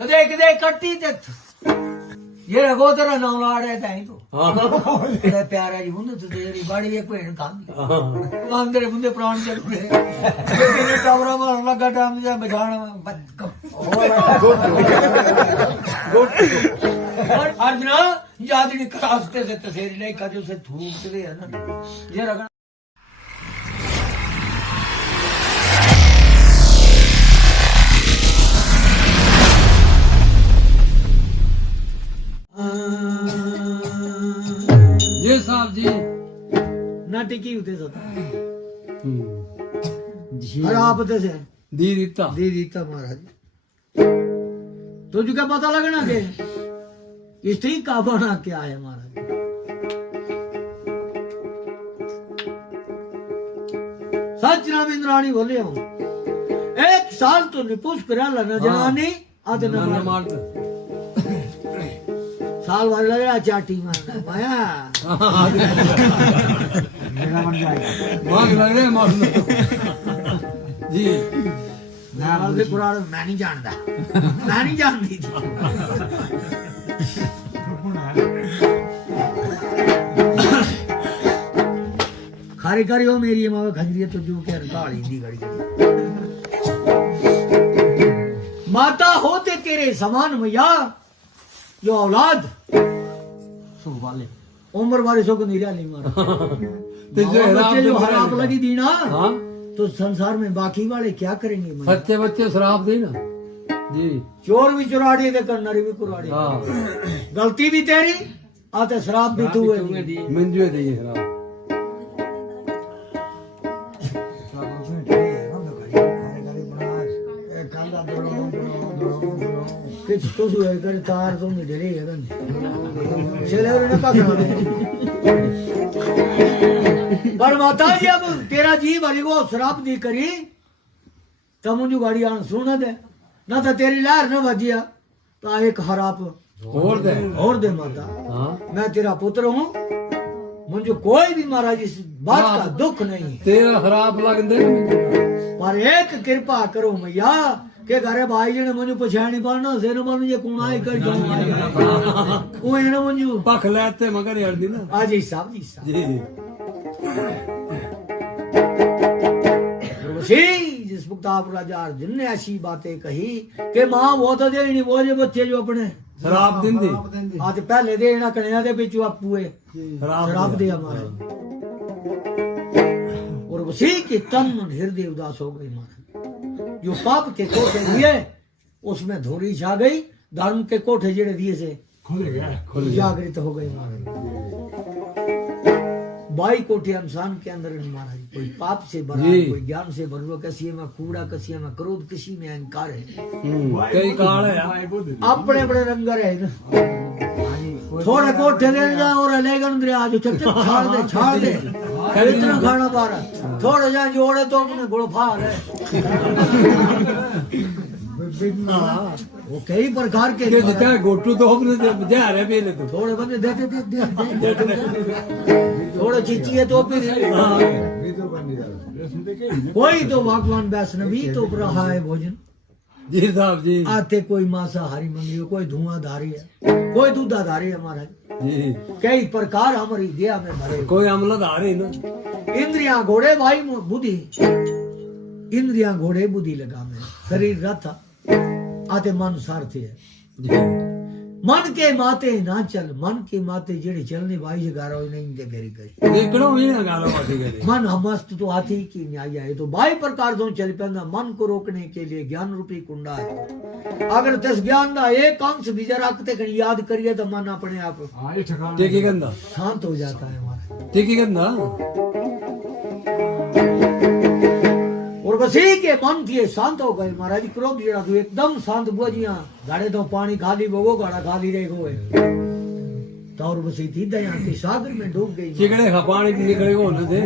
कदे कदे कट्टी ते ये रगो तेरा नाम लाड़े ताई तो बड़ा प्यारा जी मुंडे तो तेरी बाड़ी एक भेड़ खांदी अंदर मुंडे प्राण चल रहे तेरे टावरा मार लगा टाइम जा बजाना और अर्जुना याद नहीं करास्ते से तसेरी नहीं का जो से थूक दे है ना ये रगना जी साहब जी ना टिकी होते सब और आप ते से दी दिता दीता महाराज तुझे क्या पता लगना के स्त्री का बना क्या है महाराज सच नाम इंद्राणी बोले हूँ एक साल तो निपुष करा लगा जनानी आते न मार साल भर लग रहा चाटी मारना माया मेरा बन जाएगा मार लग रहे मार जी मैं पुराना मैं नहीं जानता मैं नहीं जानती थी खारी खारी हो मेरी माँ खजरी तो जो क्या काली हिंदी घड़ी माता होते तेरे समान मैया जो औलाद सो वाले उम्र वाले सो को निरा नहीं मारा बच्चे जो हराप लगी दी ना हाँ तो संसार में बाकी वाले क्या करेंगे मैया? सच्चे बच्चे शराब दी ना जी चोर भी चुराड़ी दे करनारी भी कुराड़ी हाँ गलती भी तेरी आते शराब भी तू है मंजू दी शराब किछ तो है कर तार तो नहीं डरे है गन चले और ने पास पर माता जी अब तेरा जी भरी वो शराब दी करी तो मुझे गाड़ी आन सुन दे ना तो तेरी लहर न बजिया तो एक हराप और दे माता हाँ मैं तेरा पुत्र हूँ मुझे कोई भी महाराज इस बात का दुख नहीं तेरा खराब लग दे पर एक कृपा करो मैया के घरे भाई जी ने मुझे पछाणी पाना से न मन ये कौन आई कर जाऊं वो ने मुझे पख लेते मगर यार दी ना आज ही साहब जी जी जिस पुख्ताप राजा अर्जुन ने ऐसी बातें कही कि माँ वो तो दे नहीं वो जो बच्चे जो अपने शराब दिंदी आज पहले देना कन्या के पिछू आपू शराब दे हमारे और उसी के तन मन हृदय उदास हो गई महाराज जो पाप के कोठे दिए उसमें धोरी छा गई धर्म के कोठे जेड़े दिए से जागृत हो गई महाराज बाई कोठे इंसान के अंदर महाराज कोई पाप से भरा है, कोई ज्ञान से भरा किसी में कूड़ा किसी में क्रोध किसी में अहंकार है कई काल है अपने अपने रंग है थोड़े कोठे दे जा और लेगन दे आज चल छाड़ दे इतना खाना पा रहा थोड़े जा जोड़े तो अपने गुड़फा है वो कई प्रकार के गोटू तो जा रहे पहले तो थोड़े बंदे देते थोड़े चीची है तो फिर कोई तो भगवान वैष्णवी तो रहा है भोजन जी साहब जी आते कोई मांसाहारी मंगी कोई धुआंधारी है कोई दूधाधारी है महाराज जी कई प्रकार हमारी दिया में भरे कोई अमलदारी ना इंद्रियां घोड़े भाई बुद्धि इंद्रियां घोड़े बुद्धि लगा में शरीर रथ आते मन सारथी है मन के माते ना चल मन के माते जेड़े चलने भाई जगारा नहीं दे फेरी करी देखड़ो भी ना गालो बाती करे मन हमस्त तो हाथी की न्याय है तो बाई प्रकार दो चल पैदा मन को रोकने के लिए ज्ञान रूपी कुंडा है अगर तिस ज्ञान का एक अंश भी जरा याद करिए तो मन अपने आप टेकी गंदा शांत हो जाता है हमारा टेकी गंदा और बस के मन थी शांत हो गए महाराज क्रोध जरा तू एकदम शांत हुआ जी हाँ गाड़े तो पानी खाली वो गाड़ा खाली रहे गए तो और बस थी दया के सागर में डूब गई चिकड़े खा पानी निकले हो न दे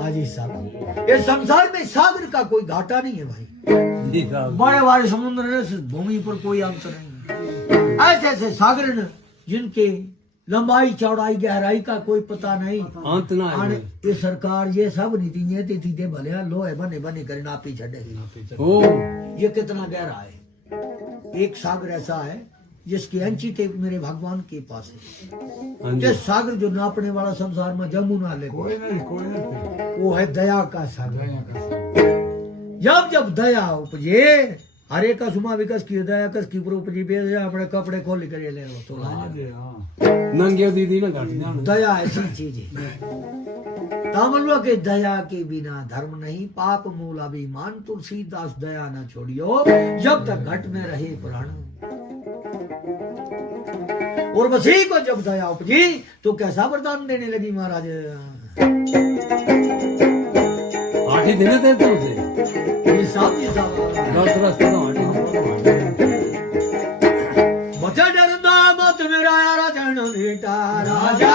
आजी साहब ये संसार में सागर का कोई घाटा नहीं है भाई जी साहब बड़े बड़े समुद्र भूमि पर कोई अंतर नहीं ऐसे ऐसे सागर न जिनके लंबाई चौड़ाई गहराई का कोई पता नहीं अंत ना है ये सरकार ये सब नीति नीति थी दे भले लोहे बने बने कर नापी छड़े ओ ये कितना गहरा है एक सागर ऐसा है जिसकी अंची टेप मेरे भगवान के पास है। हाँ जी। जिस सागर जो नापने वाला संसार में जमुना ले कोई नहीं वो है दया का सागर। दया का सागर। जब जब दया उपजे हरे का सुमा विकस की दया कस की पर उपजी बेज अपने कपड़े खोल कर ले लो तो हाँ जी हाँ। नंगे दीदी ना घट जान। दया ऐसी चीज है। तामलवा के दया के बिना धर्म नहीं, पाप मूल अभिमान, तुलसीदास दया न छोड़ियो जब तक घट में रहे प्राण। और वसी को जब दया उपजी तो कैसा वरदान देने लगी महाराज। आठी देने देते उसे ये साहब दस रास्ते तो आठी बचा डरदा मत मेरा राजन बेटा राजा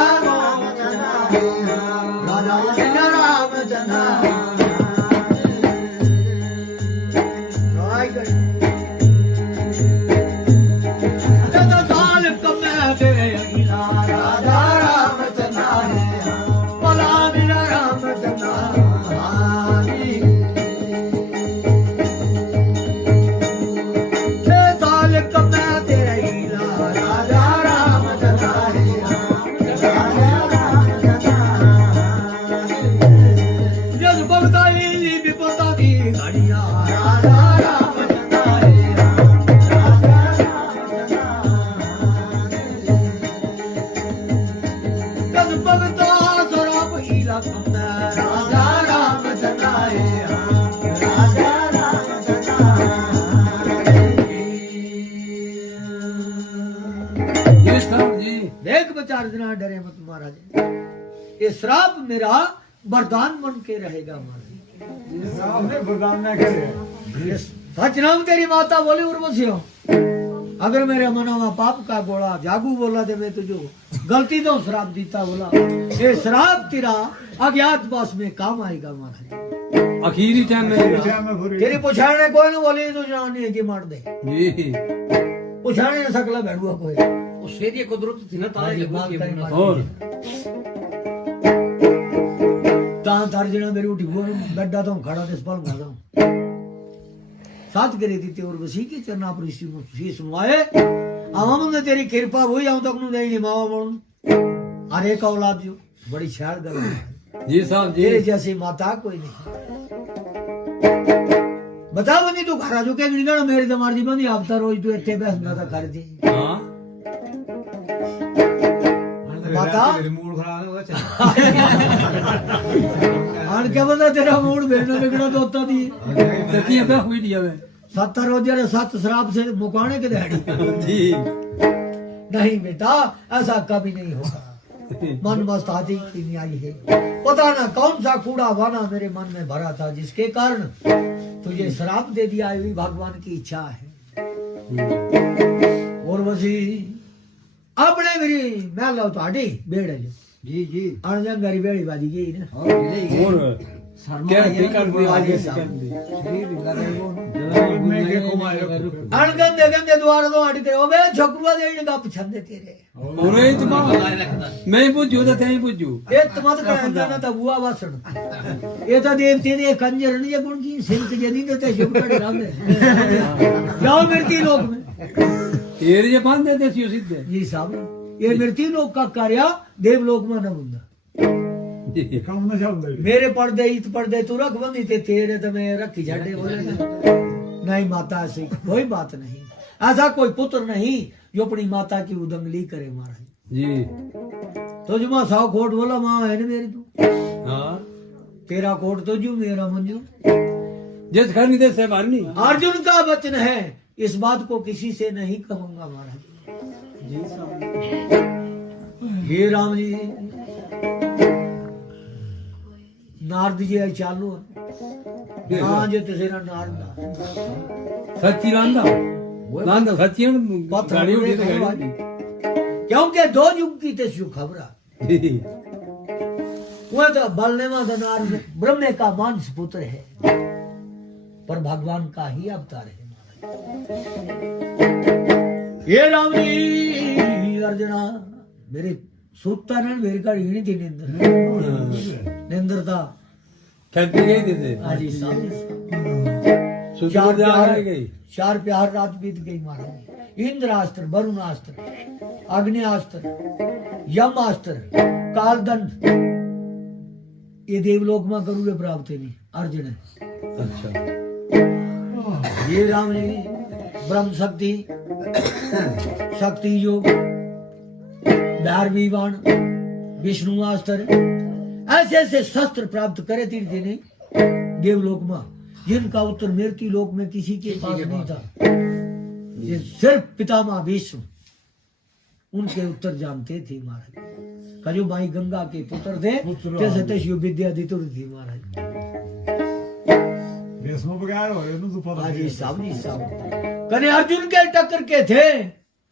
राजा रामचंद्र राय कर साल कमे तेरे अगिला राजा रामचंद्र भला मेरा रामचंद्र साल कमे तेरे अगिला राजा रामचंद्र जस भगताई विपदा की घड़िया राजा रामचंद्र जस भगता सराप हीला कमे राजा रामचंद्र राजा ये सब जी देख बेचार जना डरे मत महाराज। ये श्राप मेरा वरदान बन के रहेगा महाराज। ये सामने बरदान न करे। ये सच नाम तेरी माता बोली उर्वशियों, अगर मेरे मना में पाप का गोला जागू बोला दे मैं तुझो गलती तो श्राप दीता बोला। ये श्राप तेरा अज्ञातवास में काम आएगा महाराज। आखिरी टाइम में क्या मैं भूरी। तेरी पुछाने कोई न बोली तो जाने की मार दे जी पुछाने न सकला बैठुआ कोई शेर ये कुदरत थी ना तारे हाँ जी, लगो बात और तां तार जना मेरी उठी वो गड्ढा तो खड़ा दे पल मादा साथ करे थी और बसी के चरना पर इसी मुझे सुनवाए आवाम ने तेरी कृपा हुई आऊं तक नु नहीं मावा बोल अरे का औलाद जो बड़ी शार गल है। जी साहब तेरे जी जैसी माता कोई नहीं। बता बनी तू घर जो के गिड़गड़ मेरे दमार जी बंदी आपता रोज तू इतने बहस ना था कर दी हाँ माता मेरे मूड खराब हो गया। आन क्या बता तेरा मूड भेजना बिगड़ा तो होता दी सच्ची है हुई दिया मैं 70 रोज जरा 7 शराब से मुकाने के दिहाड़ी जी नहीं बेटा ऐसा कभी नहीं होगा। मन मस्त हाथी की नहीं आई है। पता ना कौन सा कूड़ा वाना मेरे मन में भरा था जिसके कारण तुझे श्राप दे दिया। ये भी भगवान की इच्छा है। और वसी अपने मेरी मैं लो तो हटी बेड़ है जी जी अनजन गरी बेड़ी बाजी गई ना और क्या कर दी आगे आगे साहब। कर दी मैं के घुमायो। अनगंदे गंदे द्वार तो हट गए बे छोकरुआ देने का पछंदे तेरे और ये तो मैं ही पूछू तो तेरी पूछू ये मत कहना ना तो हुआ वासण ये तो देवते ने कंजर नहीं गुण की सिंक जदी देते शुभ कर रामे जाओ मृत्यु लोक में ये बांध देते सी सीधे जी साहब ये मृत्यु लोक का कार्य देवलोक में न होता। जी काम न चल रही। मेरे पर्दे इत पर्दे तू रख बंदी ते तेरे तो मैं रखी झंडे बोले नहीं माता ऐसी कोई बात नहीं। ऐसा कोई पुत्र नहीं जो अपनी माता की उदंगली करे महाराज। जी तो जो मां 100 कोट बोला मां है ना मेरी तू हाँ तेरा कोट तो जू मेरा मंजू। जिस घर नहीं दे से बानी अर्जुन का वचन है इस बात को किसी से नहीं कहूंगा महाराज। जी साहब हे राम जी नारद जी आई चालू हाँ जो तेरा नारद सच्ची लांदा लांदा सच्ची पत्थर गाड़ी उठी उड़े तो गाड़ी। गाड़ी क्योंकि 2 युग की ते जो खबरा जी वो तो बलने में नारद ब्रह्मे का मानस पुत्र है पर भगवान का ही अवतार है महाराज। ये राम जी अर्जुना मेरे सूता ने मेरे का ही नहीं थी निंद्र था फैक्ट्री गई थे हाजी साहब सुधर जा गई। चार प्यार रात बीत गई महाराज। इंद्रास्त्र, वरुणास्त्र, अग्नियास्त्र, यमास्त्र, कालदंड, ये देवलोक में करूँगे प्राप्त नहीं अर्जुन है। अच्छा ये राम जी ब्रह्म शक्ति, शक्ति योग, भैरवी बाण, विष्णु अस्त्र, ऐसे ऐसे शस्त्र प्राप्त करे तीर जी ने देवलोक में, जिनका उत्तर मृत्यु लोक में किसी के पास नहीं था। ये सिर्फ पितामह भीष्म उनके उत्तर जानते थे महाराज। कजो भाई गंगा के पुत्र थे, जैसे तैसे विद्या दी तुर थी महाराज। भीष्म बगैर हो रहे तो पता जी साहब कने अर्जुन के टक्कर के थे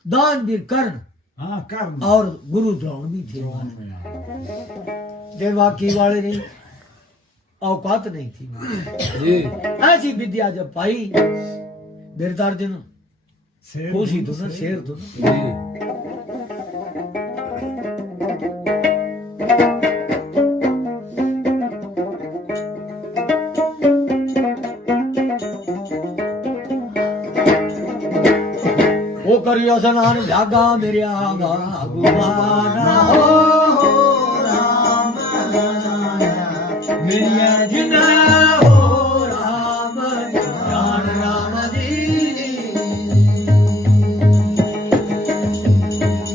दानवीर कर्ण, हाँ कर्म और गुरु द्रोण भी थे महाराज। देवाकी वाले नहीं, औकात नहीं थी जी। ऐसी विद्या जब पाई धृतराष्ट्र खुश ही तो ना, शेर तो ना। जी वो करियो स्नान जागा मेरे भगवाना हो राम मेरिया जिना हो राम जान राम जी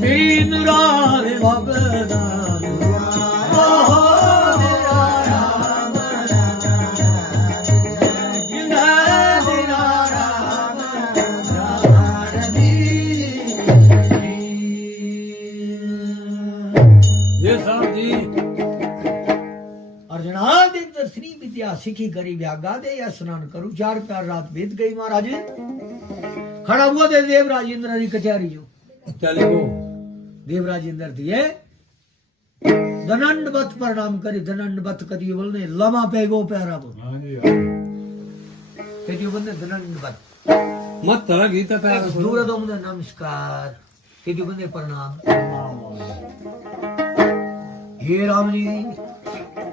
बीन राधे भगवान हो मेरा राम जिना जिना राम ये साहब जी अर्जुनादित श्री विद्या सीखी करी व्यागा दे या स्नान करूं। चार प्यार रात बीत गई महाराज। खड़ा हुआ दे देवराज इंद्र की कचहरी जो चले वो देवराज इंद्र दिए दंडवत प्रणाम करी। दंडवत करिए बोलने लमा पे गो प्यारा बोल हाँ जी हाँ। कहियो बंदे दंडवत मत तरह गीता पे दूर दो मुझे नमस्कार कहियो बंदे प्रणाम। हे राम जी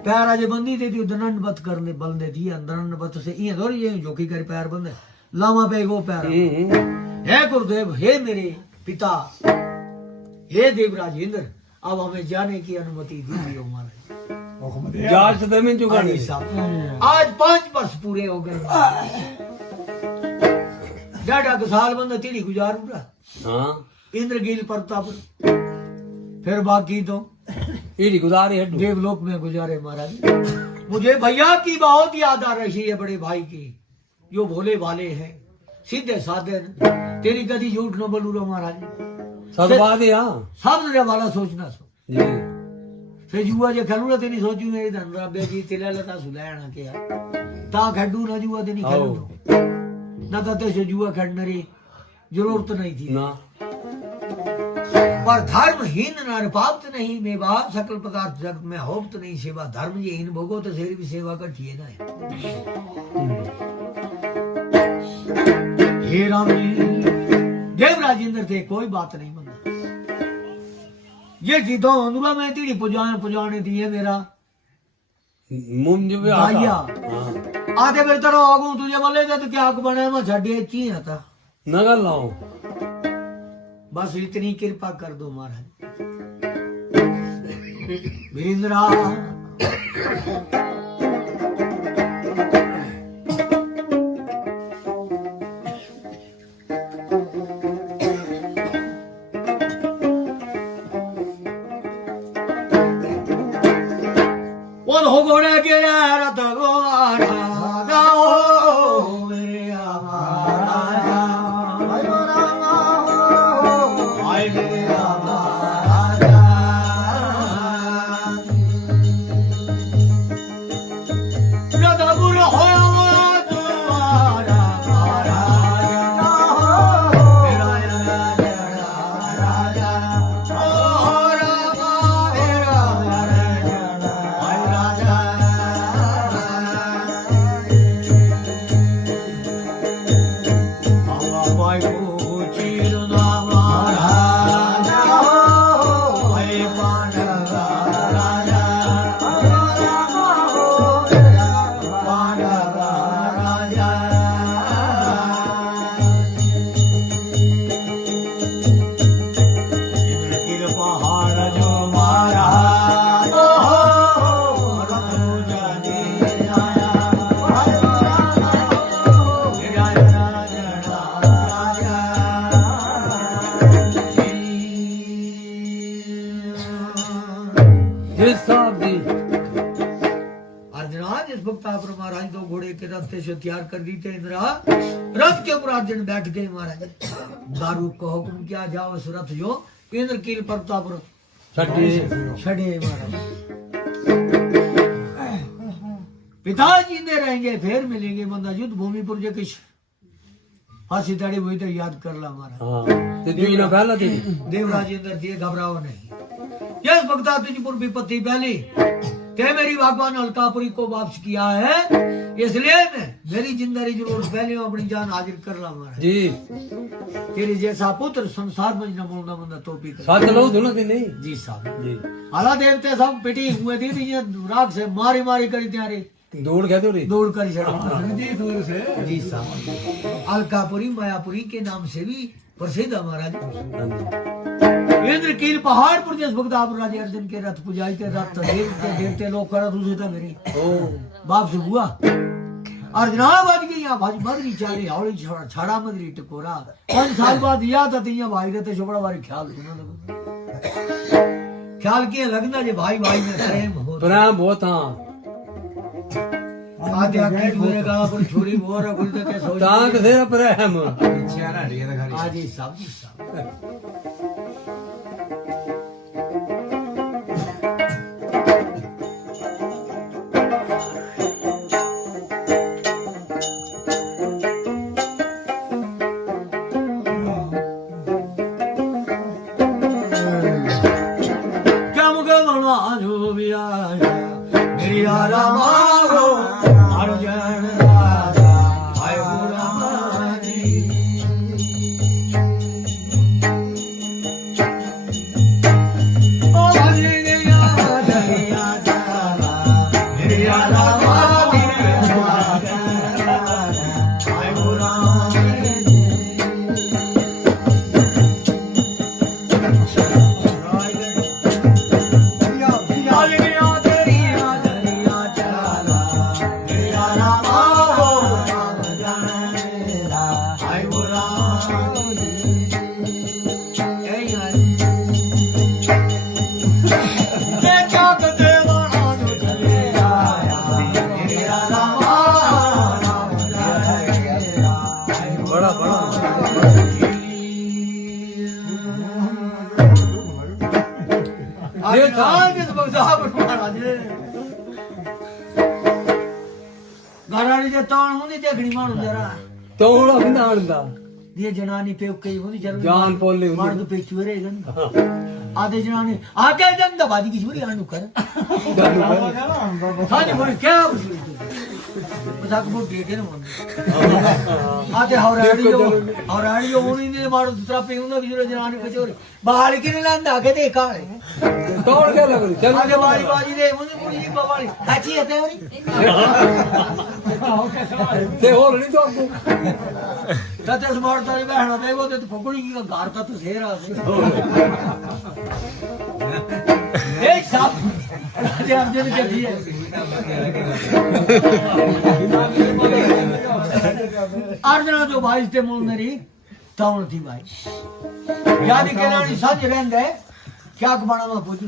पैर आज बंदी दे दियो दंडवत करने बंदे दिए दंडवत से ये थोड़ी ये जोकी कर पैर बंदे लामा पे गो पैर। हे गुरुदेव, हे मेरे पिता, हे देवराज इंद्र, अब हमें जाने की अनुमति दीजिए महाराज। हुक्म दे जाल से जमीन चुका अरे साहब, आज 5 वर्ष पूरे हो गए। 1.5 साल बंदा तिड़ी गुजार उड़ा हाँ इंद्रगील प्रताप, फिर बाकी तो इडी गुजारे हटू देवलोक में गुजारे महाराज। मुझे भैया की बहुत याद आ रही है, बड़े भाई की, जो भोले भाले हैं, सीधे साधे, तेरी कदी झूठ न बोलू रो महाराज। सब बात है हाँ सब मेरा वाला सोचना सो जी फिर जुआ जे खेलू ना तेरी सोचू मेरी धन राबे की तिला लता सुलैना के ता खेडू ना जुआ ते नहीं खेलू ना तो ते जुआ खेलने री जरूरत नहीं थी ना पर धर्महीन नर पाप्त नहीं में बाप सकल पदार्थ जगत में होप्त नहीं सेवा। धर्म ये हीन भोगो तो शेर भी सेवा कर ठिए ना। हे राम जी देवराज इंद्र थे, कोई बात नहीं बंदा ये थी तो अनुरा में तेरी पुजाने दिए मेरा मुम जो भी आता भाइया हाँ आधे बेर तरह आगू तुझे बोलेगा तो क्या बने मैं छड़े चाहिए था। नगर लाओ बस इतनी कृपा कर दो महाराज। वीरेंद्रा वो हो घोड़े के रथ गोवारा गाओ मेरे हमारा हाय मेरे हमारा प्रताप महाराज दो घोड़े के रास्ते से तैयार कर दी थे इंदिरा रथ के ऊपर अर्जुन बैठ गए महाराज दारू को हुक्म किया जाओ इस रथ जो इंद्र कील प्रताप छड़े महाराज पिताजी ने रहेंगे फिर मिलेंगे बंदा युद्ध भूमि पर जो किस फांसी तड़ी हुई तो याद कर ला हमारा देवराज इंद्र दिए घबराओ नहीं यस भक्ता तुझपुर विपत्ति पहली ते मेरी भगवान अलकापुरी को वापस किया है इसलिए मैं मेरी जिंदगी जरूर पहले अपनी जान हाजिर कर ला हमारा जी तेरे जैसा पुत्र संसार में न बोलना बंदा तो भी साथ लो दोनों दिन नहीं जी साहब जी आला देवते सब पिटी हुए थे राग से मारी मारी करी त्यारे दौड़ क्या दौड़ी दौड़ कर चढ़ा जी दूर से जी साहब अलकापुरी मायापुरी के नाम से भी प्रसिद्ध है महाराज इंद्र कील पहाड़ पर जिस भक्त आप राजे अर्जुन के रथ पुजाई थे रथ देवते लोग कर दूसरे था मेरी बाप से हुआ अर्जुना बज गई यहाँ भाजी मदरी चाली हावड़ी छाड़ा मदरी टकोरा 5 साल बाद याद था तिया भाई रहते छोड़ा बारी ख्याल ख्याल किए लगना जे भाई भाई में प्रेम बहुत हाँ आते आके मेरे गाँव पर छोरी बोर गुल के सोच ताक से प्रेम आज ही सब क्या मुझे बनवा जो भी आया मेरी आराम घराड़ी जो ताण होंदी देखनी मानू जरा तोड़ा भी ना आंदा ये जनानी पे कई होंदी जरूर जान पोले मर्द पे चुरे गन आधे जनानी आके जन दबादी की चुरी आंडू कर साजे बोल क्या मजाक बोल दे के ना आधे हौराड़ी जो होनी ने मारो दूसरा पे होंदा की चुरे जनानी पे चोरी बाहर की ने लांदा के दे काले तोड़ क्या लग रही चल आगे बारी बारी दे मुझे मुड़ी की बारी अच्छी है तेरी ते हो नहीं तो आपको तते स्मार्ट तारी बहना देखो ते फकुड़ी की घर का तो सेरा ए साहब राजे अर्जुन के दिए अर्जुन जो भाई थे मूल मेरी ताउन थी भाई याद के रानी सज रहंदे क्या कमाना में पूछू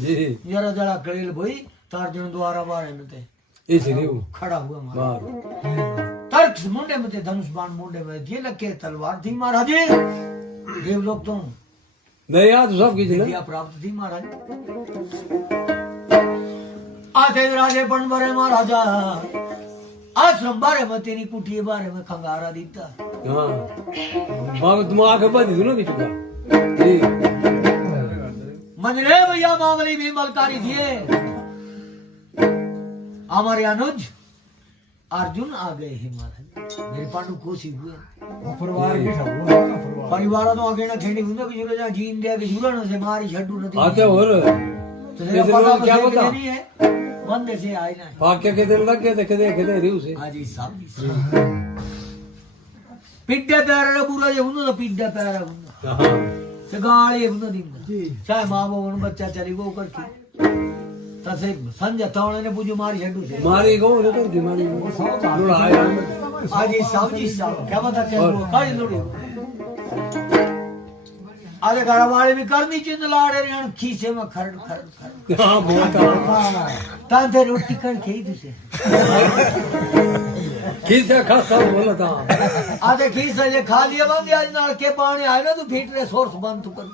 जी जरा जरा कलेल भई अर्जुन द्वारा बारे में ते इसलिए खड़ा हुआ मारा बाहर तर्क मुंडे में थे धनुष बाण मुंडे में ये लगे तलवार थी महाराज देवलोक तो नहीं याद सब की थी विद्या प्राप्त थी महाराज आते राजे पण बरे महाराजा आश्रम बारे में तेरी कुटी बारे में खंगारा दीता हाँ बाबा तुम आगे बढ़ दो ना किसी का जी मंजरे भैया मामली भी मलकारी थिए हमारे अनुज अर्जुन आ गए हैं महाराज मेरे पांडु खुशी हुए परिवार तो आगे ना खेड़ी हुंदा कि जुरा जा जीन दे के जुरा न से मारी छड्डू नदी आ क्या हो रहा तो पता क्या बता नहीं है बंदे से आए ना वाक्य के दिन लग गए थे कदे रिउ से हाजी साहब पिड्डे प्यारा बुरा जे हुंदा पिड्डे प्यारा हुंदा हां ते गाली हुंदा दिन चाहे मां बाप बच्चा चली गो करती तसे संजय तौणे ने पूजो मारी छड्डू से मारी गो ने तो जी मारी लोड़ा आया हाजी साहब जी साहब क्या बता के काई लोड़ी आधे घर वाले भी करनी चिंद लाड़े रहे हैं खीसे में खरड़ खरड़ खरड़ हाँ बहुत तांते रोटी कर खेई तुसे खीसा खासा बोला था आधे खीसे जे खा लिया बंद आज नाल के पानी आए ना तो फीट रे सोर्स बंद तू कर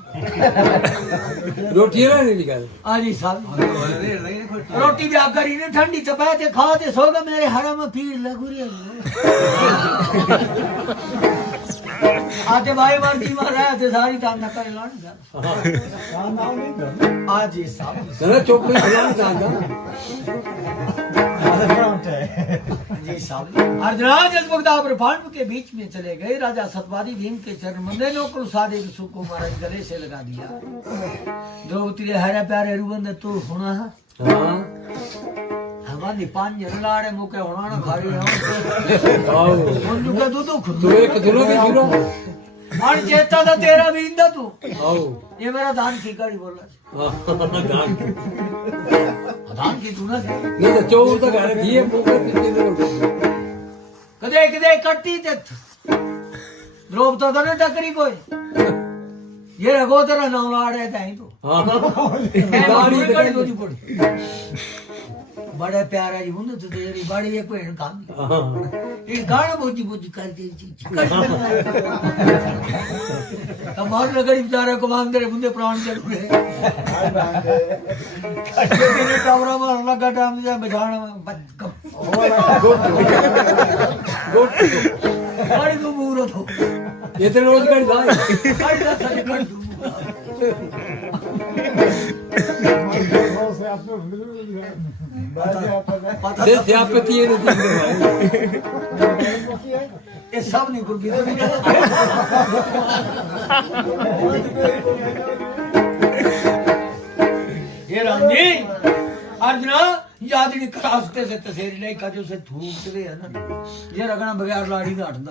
रोटी ना नहीं निकाल आजी साहब रोटी भी आप करी ने ठंडी चपाए ते खा ते सो गए मेरे हरा में पीड़ लगू रही आते भाई मर्जी में रहे थे सारी काम न कर लान आजी साहब जरा चौक पे खिलाना चाहता जी साहब अर्धराज इस वक्त आप पांडव के बीच में चले गए राजा सतवादी भीम के चरण मंदिर नौकुल साधे को महाराज गले से लगा दिया द्रौपदी रे हरे प्यारे रुबंद तू होना है हाँ हमारी पांच जन लाड़े मुके होना ना खाई आओ मुंडू के तू तू एक दुलो भी जुड़ो मन चेता था तेरा भी इंदा तू आओ ये मेरा दान की कड़ी बोला दान दान की तू ना ये तो चौर तक आ रही है मुके कितने कदे कदे कट्टी ते द्रौपदी तो ने टकरी कोई ये रगो तेरा नाम लाड़े थे तो हाँ दाढ़ी कड़ी कोई पड़ी बड़े प्यारा जी मुंडू तो तेरी बड़ी एक पेड़ काम ये गाना बोझी बोझी कर दे हमारे लगड़ी बेचारे को मांग तेरे मुंडे प्राण चल रहे तेरे टावरा में लगा टाइम जा बचाना बड़ी को मूरत हो ये तो रोज कर जाए बड़ी का सच कर दूं पता दे से आप पे ये नहीं ये सब नहीं कुल ये रानी अर्जुना याद नहीं करास्ते से तसेरी नहीं का जो से थूकते है ना ये रगना बगैर लाड़ी का हटदा